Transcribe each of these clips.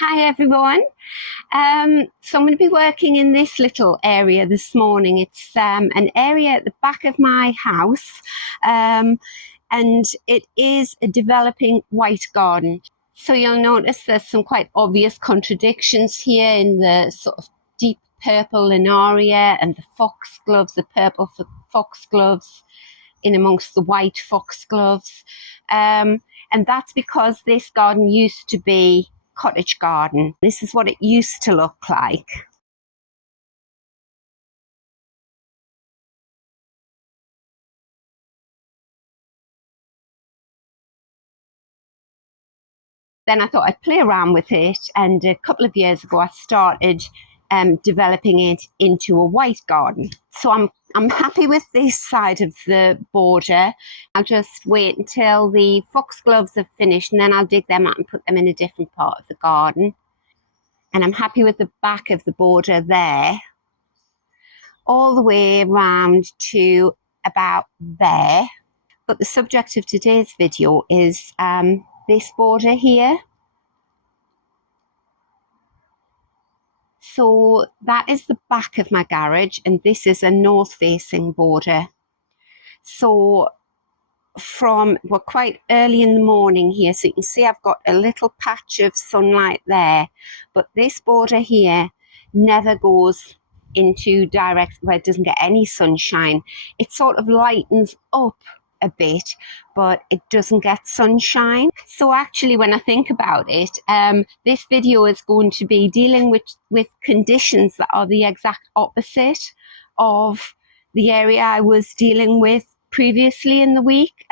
Hi everyone. So I'm going to be working in this little area this morning. It's an area at the back of my house, and it is a developing white garden. So you'll notice there's some quite obvious contradictions here in the sort of deep purple linaria and the foxgloves, the purple foxgloves in amongst the white foxgloves. And that's because this garden used to be cottage garden. This is what it used to look like. Then I thought I'd play around with it, and a couple of years ago I started developing it into a white garden. So I'm happy with this side of the border. I'll just wait until the foxgloves have finished, and then I'll dig them out and put them in a different part of the garden. And I'm happy with the back of the border there, all the way around to about there. But the subject of today's video is this border here. So that is the back of my garage, and this is a north-facing border. So we're quite early in the morning here, so you can see I've got a little patch of sunlight there, but this border here never goes into direct where it doesn't get any sunshine. It sort of lightens up a bit, but it doesn't get sunshine. So actually, when I think about it, this video is going to be dealing with conditions that are the exact opposite of the area I was dealing with previously in the week,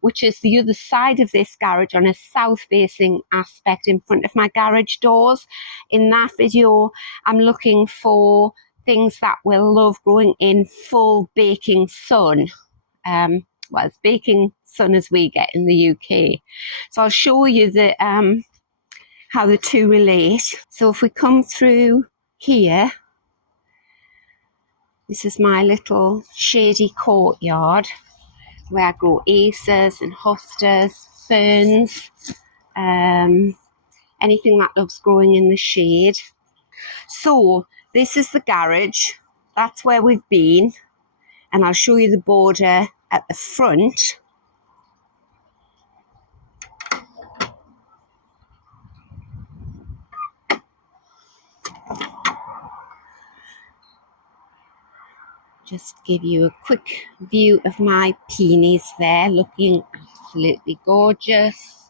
which is the other side of this garage on a south-facing aspect in front of my garage doors. In that video, I'm looking for things that will love growing in full baking sun. Well, as baking sun as we get in the UK. So I'll show you how the two relate. So if we come through here, this is my little shady courtyard where I grow acers and hostas, ferns, anything that loves growing in the shade. So this is the garage. That's where we've been. And I'll show you the border at the front. Just give you a quick view of my peonies there, looking absolutely gorgeous.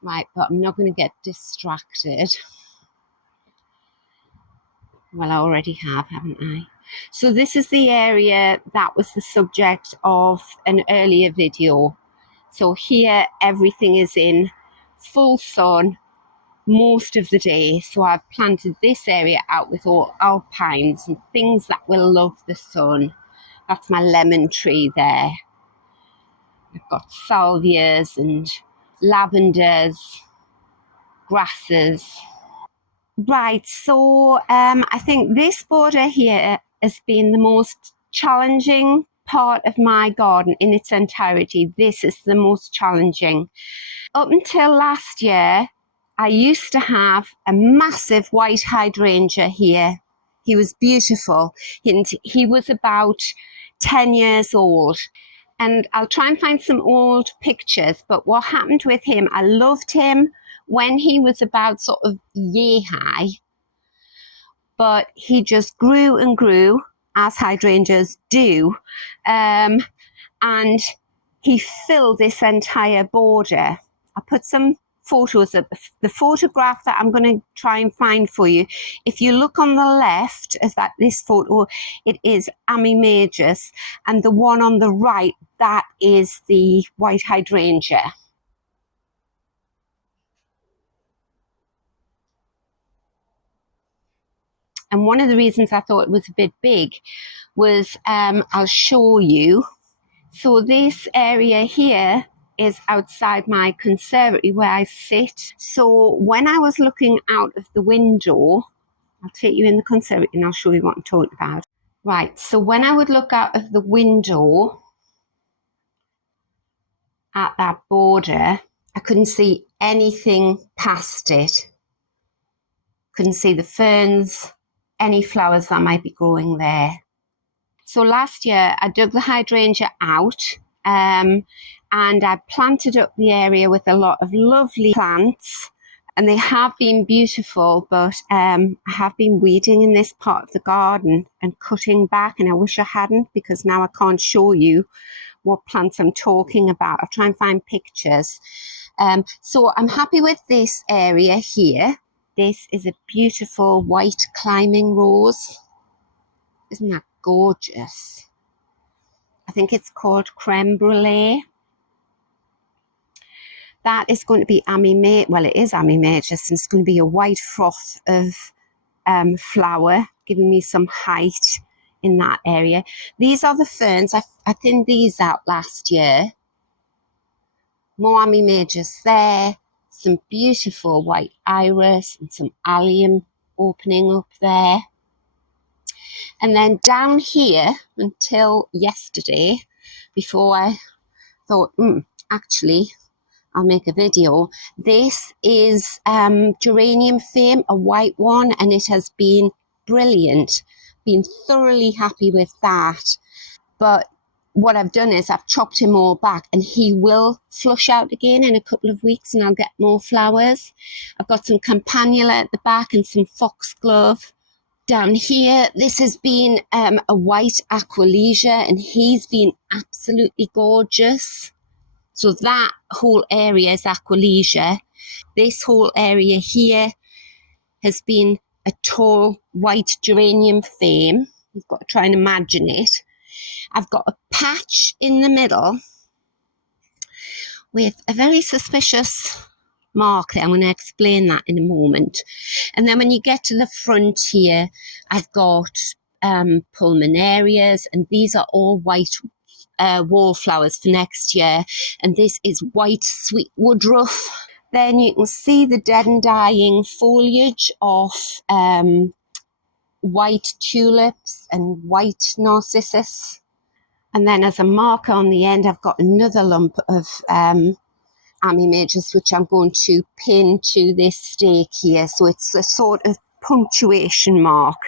Right, but I'm not going to get distracted. Well, I already have, haven't I? So this is the area that was the subject of an earlier video. So here everything is in full sun most of the day. So I've planted this area out with all alpines and things that will love the sun. That's my lemon tree there. I've got salvias and lavenders, grasses. Right, so I think this border here has been the most challenging part of my garden in its entirety. This is the most challenging. Up until last year, I used to have a massive white hydrangea here. He was beautiful, and he was about 10 years old. And I'll try and find some old pictures, but what happened with him, I loved him when he was about sort of yay high, but he just grew and grew, as hydrangeas do, and he filled this entire border. I put some photos of the photograph that I'm going to try and find for you. If you look on the left of this photo, it is Ammi majus, and the one on the right, that is the white hydrangea. And one of the reasons I thought it was a bit big was, I'll show you. So this area here is outside my conservatory where I sit. So when I was looking out of the window, I'll take you in the conservatory and I'll show you what I'm talking about. Right, so when I would look out of the window at that border, I couldn't see anything past it. Couldn't see the ferns, any flowers that might be growing there. So last year I dug the hydrangea out and I planted up the area with a lot of lovely plants, and they have been beautiful, but I have been weeding in this part of the garden and cutting back, and I wish I hadn't, because now I can't show you what plants I'm talking about. I'll try and find pictures. So I'm happy with this area here. This is a beautiful white climbing rose. Isn't that gorgeous? I think it's called creme brulee. That is going to be amimate. Well, it is amimatus, and it's going to be a white froth of flower, giving me some height in that area. These are the ferns. I thinned these out last year. More amimatus there. Some beautiful white iris and some allium opening up there. And then down here, until yesterday, before I thought, actually, I'll make a video. This is geranium fame, a white one, and it has been brilliant. Been thoroughly happy with that. But what I've done is I've chopped him all back, and he will flush out again in a couple of weeks, and I'll get more flowers. I've got some campanula at the back and some foxglove. Down here, this has been a white aqualesia, and he's been absolutely gorgeous. So that whole area is aqualesia. This whole area here has been a tall white geranium fame. You've got to try and imagine it. I've got a patch in the middle with a very suspicious mark there. I'm going to explain that in a moment. And then when you get to the front here, I've got pulmonarias, and these are all white wallflowers for next year. And this is white sweet woodruff. Then you can see the dead and dying foliage of white tulips and white narcissus. And then as a marker on the end, I've got another lump of amimatus, which I'm going to pin to this stake here. So it's a sort of punctuation mark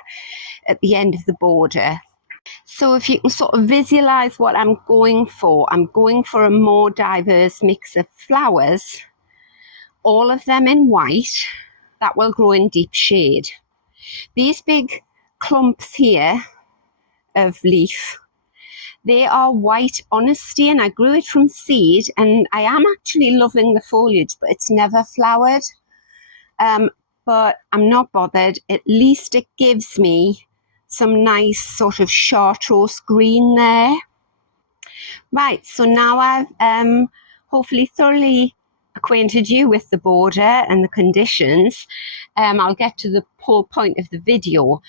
at the end of the border. So if you can sort of visualize what I'm going for a more diverse mix of flowers, all of them in white, that will grow in deep shade. These big clumps here of leaf, they are white honesty, and I grew it from seed, and I am actually loving the foliage, but it's never flowered. But I'm not bothered. At least it gives me some nice sort of chartreuse green there. Right, so now I've hopefully thoroughly acquainted you with the border and the conditions. I'll get to the whole point of the video,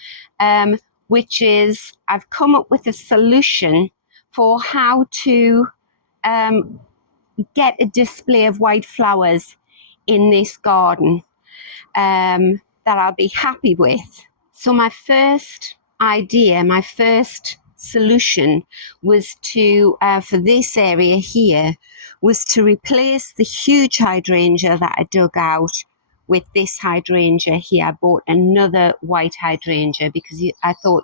which is I've come up with a solution for how to get a display of white flowers in this garden that I'll be happy with. So my first idea, my first solution was to, for this area here, was to replace the huge hydrangea that I dug out with this hydrangea here. I bought another white hydrangea because I thought,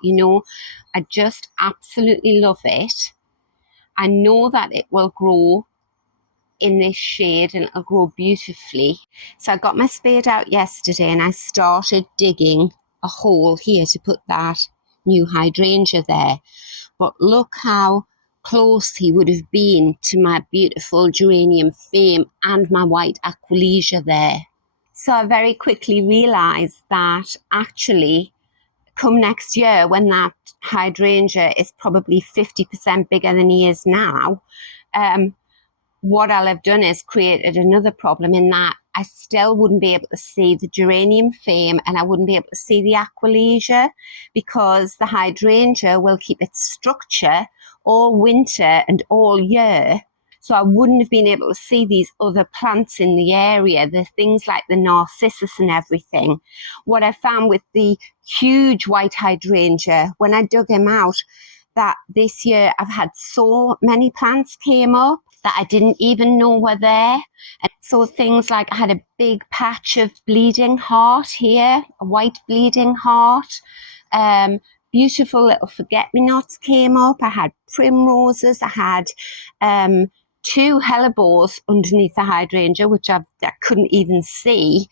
I just absolutely love it. I know that it will grow in this shade and it'll grow beautifully. So I got my spade out yesterday and I started digging a hole here to put that new hydrangea there. But look how close he would have been to my beautiful geranium fame and my white aqualesia there. So I very quickly realized that actually come next year, when that hydrangea is probably 50% bigger than he is now, what I'll have done is created another problem in that I still wouldn't be able to see the geranium fame and I wouldn't be able to see the aqualesia, because the hydrangea will keep its structure all winter and all year. So I wouldn't have been able to see these other plants in the area, the things like the narcissus and everything. What I found with the huge white hydrangea, when I dug him out, that this year I've had so many plants came up that I didn't even know were there. And so things like I had a big patch of bleeding heart here, a white bleeding heart. Beautiful little forget-me-nots came up. I had primroses. I had 2 hellebores underneath the hydrangea, which I couldn't even see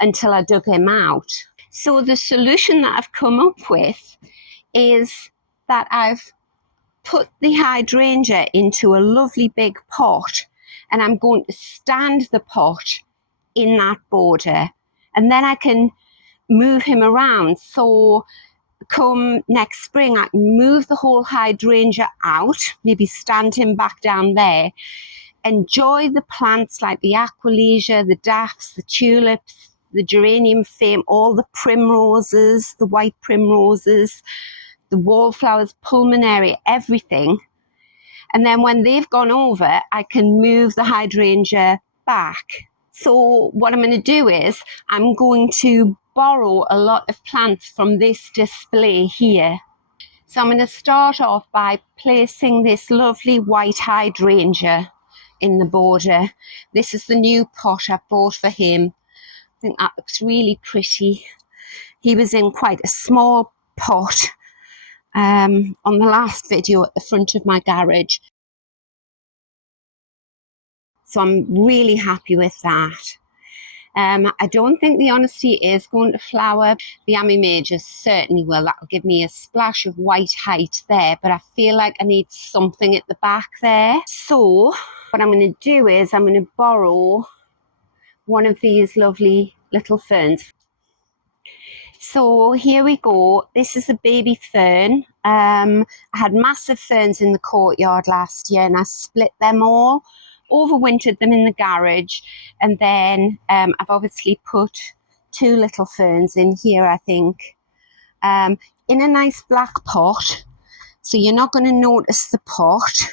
until I dug him out. So the solution that I've come up with is that I've put the hydrangea into a lovely big pot, and I'm going to stand the pot in that border, and then I can move him around. So come next spring, I can move the whole hydrangea out, maybe stand him back down there, enjoy the plants like the aqualesia, the daffs, the tulips, the geranium fame, all the primroses, the white primroses, the wallflowers, pulmonary, everything. And then when they've gone over, I can move the hydrangea back. So what I'm going to do is I'm going to borrow a lot of plants from this display here. So I'm going to start off by placing this lovely white hydrangea in the border. This is the new pot I bought for him. I think that looks really pretty. He was in quite a small pot on the last video at the front of my garage. So I'm really happy with that. I don't think the Honesty is going to flower. The Ami Major certainly will. That'll give me a splash of white height there, but I feel like I need something at the back there. So what I'm going to do is I'm going to borrow one of these lovely little ferns. So here we go. This is a baby fern. I had massive ferns in the courtyard last year and I split them all, overwintered them in the garage, and then I've obviously put 2 little ferns in here, I think, in a nice black pot. So you're not going to notice the pot.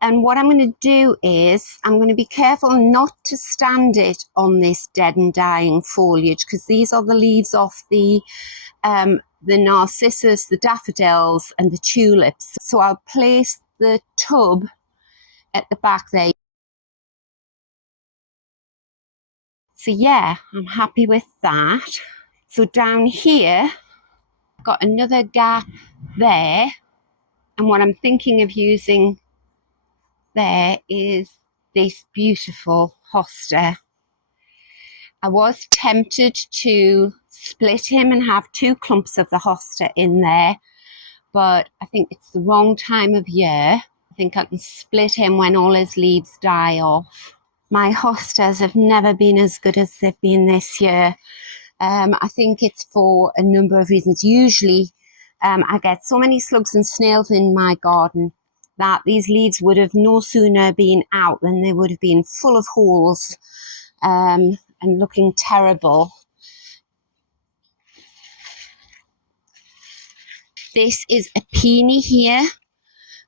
And what I'm going to do is I'm going to be careful not to stand it on this dead and dying foliage, because these are the leaves off the narcissus, the daffodils and the tulips. So I'll place the tub at the back there. So yeah, I'm happy with that. So down here, I've got another gap there. And what I'm thinking of using there is this beautiful hosta. I was tempted to split him and have 2 clumps of the hosta in there, but I think it's the wrong time of year. I think I can split him when all his leaves die off. My hostas have never been as good as they've been this year. I think it's for a number of reasons. Usually I get so many slugs and snails in my garden that these leaves would have no sooner been out than they would have been full of holes and looking terrible. This is a peony here.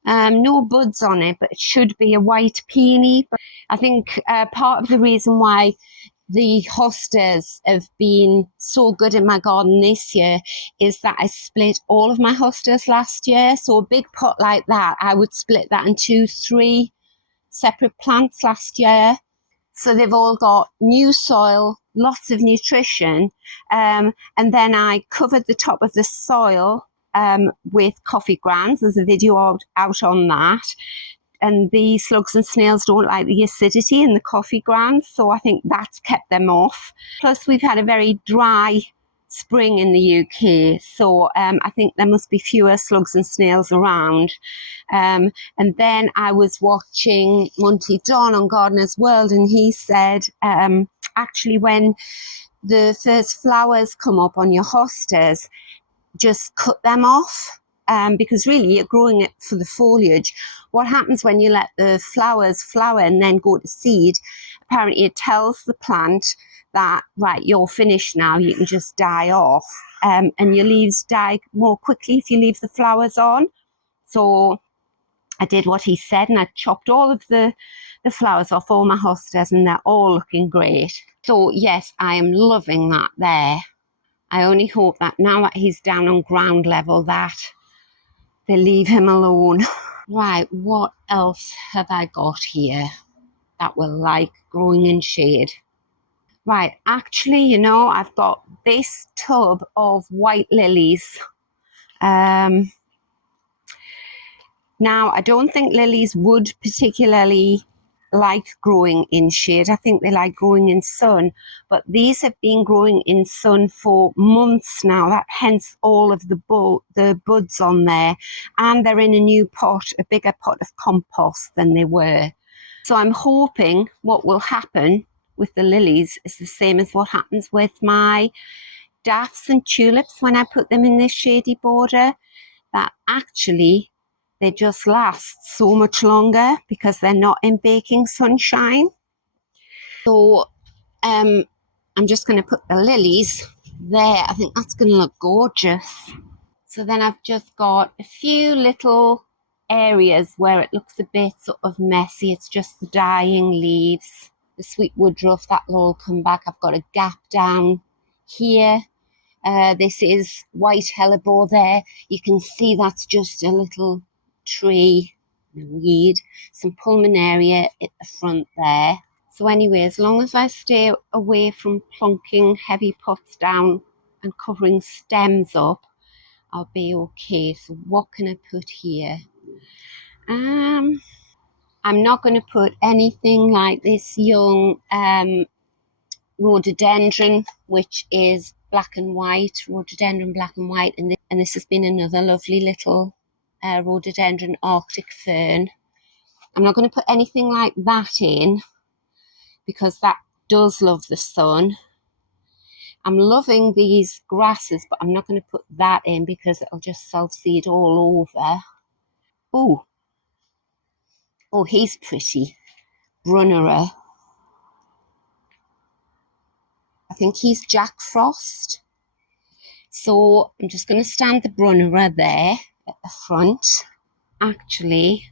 No buds on it, but it should be a white peony. But I think part of the reason why the hostas have been so good in my garden this year is that I split all of my hostas last year. So a big pot like that, I would split that into 3 separate plants last year. So they've all got new soil, lots of nutrition, and then I covered the top of the soil with coffee grounds. There's a video out on that. And the slugs and snails don't like the acidity in the coffee grounds, so I think that's kept them off. Plus, we've had a very dry spring in the UK, so I think there must be fewer slugs and snails around. And then I was watching Monty Don on Gardener's World, and he said, actually, when the first flowers come up on your hostas, just cut them off. Because really you're growing it for the foliage. What happens when you let the flowers flower and then go to seed, apparently it tells the plant that, right, you're finished now, you can just die off. And your leaves die more quickly if you leave the flowers on. So I did what he said and I chopped all of the flowers off all my hostas and they're all looking great. So yes, I am loving that there. I only hope that now that he's down on ground level that they leave him alone. Right, what else have I got here that will like growing in shade? Right, actually, you know, I've got this tub of white lilies. Now, I don't think lilies would particularly like growing in shade. I think they like growing in sun, but these have been growing in sun for months now. That hence all of the buds on there, and they're in a new pot, a bigger pot of compost than they were. So I'm hoping what will happen with the lilies is the same as what happens with my daffs and tulips when I put them in this shady border, that actually they just last so much longer because they're not in baking sunshine. So I'm just going to put the lilies there. I think that's going to look gorgeous. So then I've just got a few little areas where it looks a bit sort of messy. It's just the dying leaves. The sweet woodruff, that'll all come back. I've got a gap down here. This is white hellebore there. You can see that's just a little tree, a weed, some pulmonaria at the front there. So anyway, as long as I stay away from plonking heavy pots down and covering stems up, I'll be okay. So what can I put here? I'm not going to put anything like this young rhododendron, which is black and white, rhododendron black and white, and this has been another lovely little rhododendron Arctic fern. I'm not going to put anything like that in because that does love the sun. I'm loving these grasses, but I'm not going to put that in because it'll just self-seed all over. Oh, he's pretty. Brunnera. I think he's Jack Frost. So I'm just going to stand the Brunnera there at the front. Actually,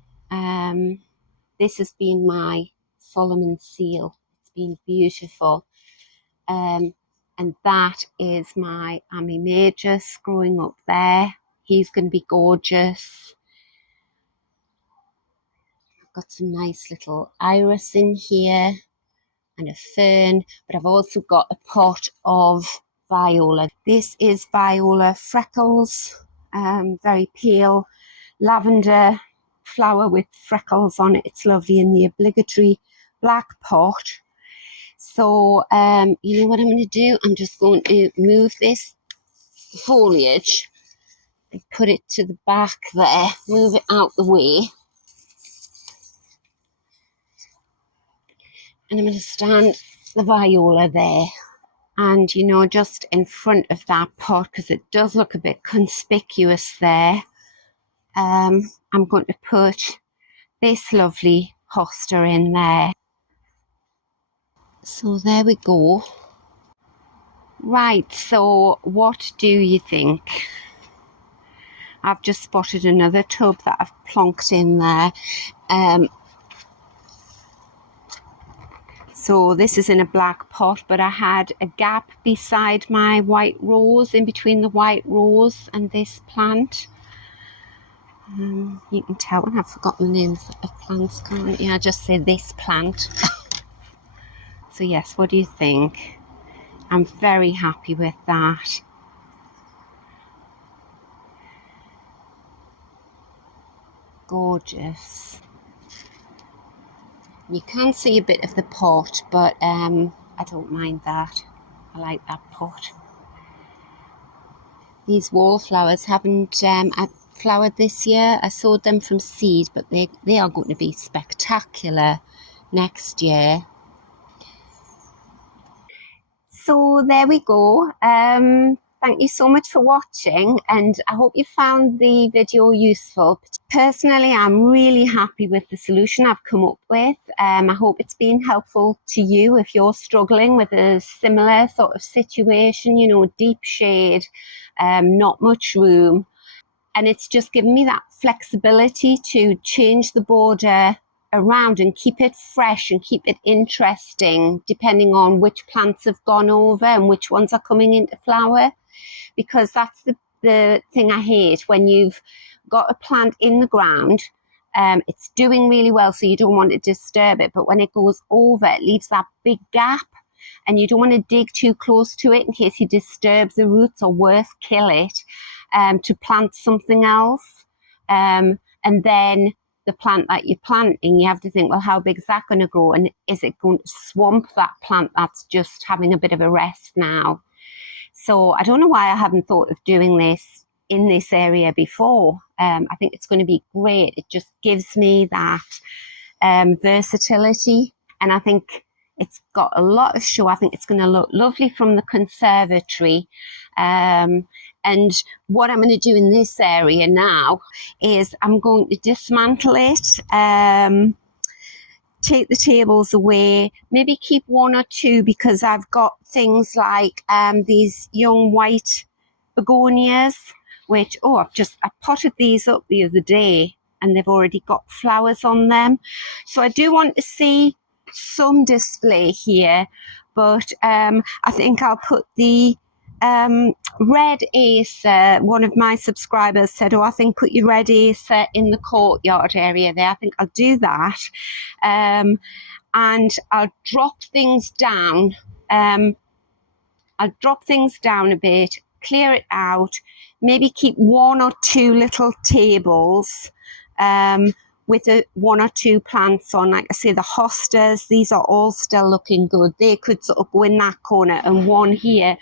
this has been my Solomon seal. It's been beautiful. And that is my Ami Majus growing up there. He's going to be gorgeous. I've got some nice little iris in here and a fern, but I've also got a pot of viola. This is viola freckles, very pale lavender flower with freckles on it. It's lovely in the obligatory black pot. So you know what I'm going to do? I'm just going to move this foliage and put it to the back there, move it out the way. And I'm going to stand the viola there. And, you know, just in front of that pot, because it does look a bit conspicuous there, I'm going to put this lovely hosta in there. So there we go. Right, so what do you think? I've just spotted another tub that I've plonked in there. So this is in a black pot, but I had a gap beside my white rose, in between the white rose and this plant. You can tell when I've forgotten the names of plants, can't you? I just say this plant. So yes, what do you think? I'm very happy with that. Gorgeous. You can see a bit of the pot, but I don't mind that. I like that pot. These wallflowers haven't flowered this year. I sowed them from seed, but they are going to be spectacular next year. So there we go. Thank you so much for watching, and I hope you found the video useful. Personally, I'm really happy with the solution I've come up with. I hope it's been helpful to you if you're struggling with a similar sort of situation, you know, deep shade, not much room. And it's just given me that flexibility to change the border around and keep it fresh and keep it interesting, depending on which plants have gone over and which ones are coming into flower. Because that's the thing I hate, when you've got a plant in the ground It's doing really well, so you don't want to disturb it. But when it goes over, it leaves that big gap, and you don't want to dig too close to it in case you disturb the roots, or worse, kill it, to plant something else. And then the plant that you're planting, you have to think, well, how big is that going to grow? And is it going to swamp that plant that's just having a bit of a rest now? So I don't know why I haven't thought of doing this in this area before. I think it's going to be great. It just gives me that versatility, and I think it's got a lot of show. I think it's going to look lovely from the conservatory. And what I'm going to do in this area now is I'm going to dismantle it, take the tables away, maybe keep one or two, because I've got things like these young white begonias, which, I potted these up the other day and they've already got flowers on them. So I do want to see some display here, but I think I'll put the red acer. One of my subscribers said, I think put your red acer in the courtyard area there. I think I'll do that. And I'll drop things down. I'll drop things down a bit, clear it out, maybe keep one or two little tables with one or two plants on. Like I say, the hostas, these are all still looking good. They could sort of go in that corner and one here.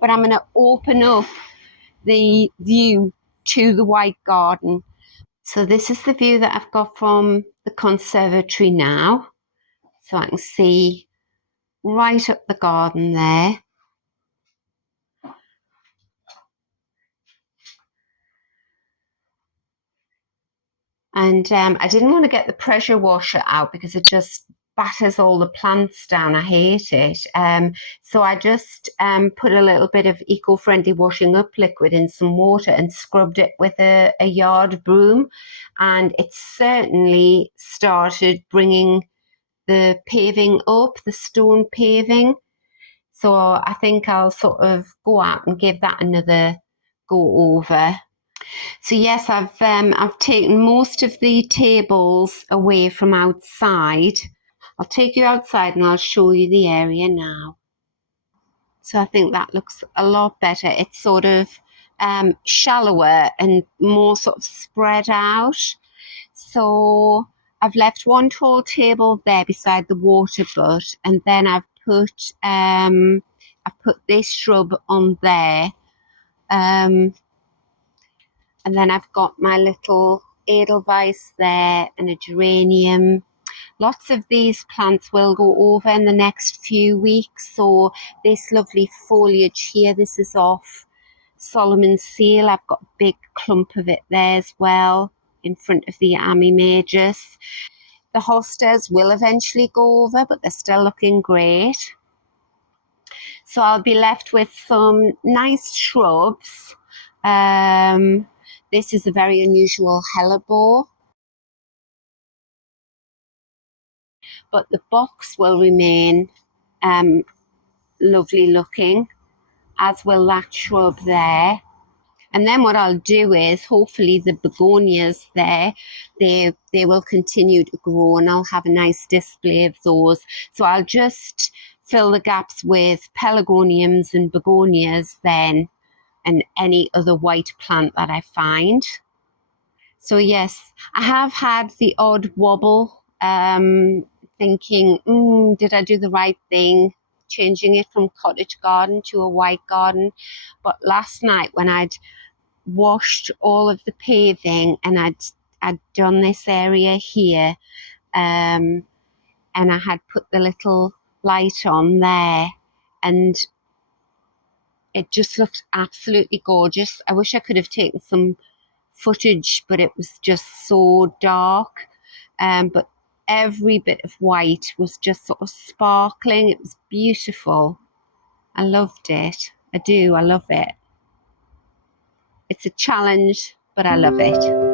But I'm going to open up the view to the white garden. So this is the view that I've got from the conservatory now. So I can see right up the garden there. And I didn't want to get the pressure washer out because it just batters all the plants down. I hate it. So I just put a little bit of eco-friendly washing up liquid in some water and scrubbed it with a yard broom. And it certainly started bringing the paving up, the stone paving. So I think I'll sort of go out and give that another go over. So yes, I've taken most of the tables away from outside. I'll take you outside and I'll show you the area now. So I think that looks a lot better. It's sort of shallower and more sort of spread out. So I've left one tall table there beside the water butt, and then I've put this shrub on there. And then I've got my little edelweiss there and a geranium. Lots of these plants will go over in the next few weeks. So this lovely foliage here, this is off Solomon's Seal. I've got a big clump of it there as well in front of the Army Majors. The hostas will eventually go over, but they're still looking great. So I'll be left with some nice shrubs. This is a very unusual hellebore, but the box will remain lovely looking, as will that shrub there. And then what I'll do is, hopefully the begonias there, they will continue to grow and I'll have a nice display of those. So I'll just fill the gaps with pelargoniums and begonias then, and any other white plant that I find. So yes, I have had the odd wobble, thinking, did I do the right thing, changing it from cottage garden to a white garden? But last night when I'd washed all of the paving and I'd done this area here, and I had put the little light on there, and it just looked absolutely gorgeous. I wish I could have taken some footage, but it was just so dark. But every bit of white was just sort of sparkling. It was beautiful. I loved it. I love it. It's a challenge, but I love it.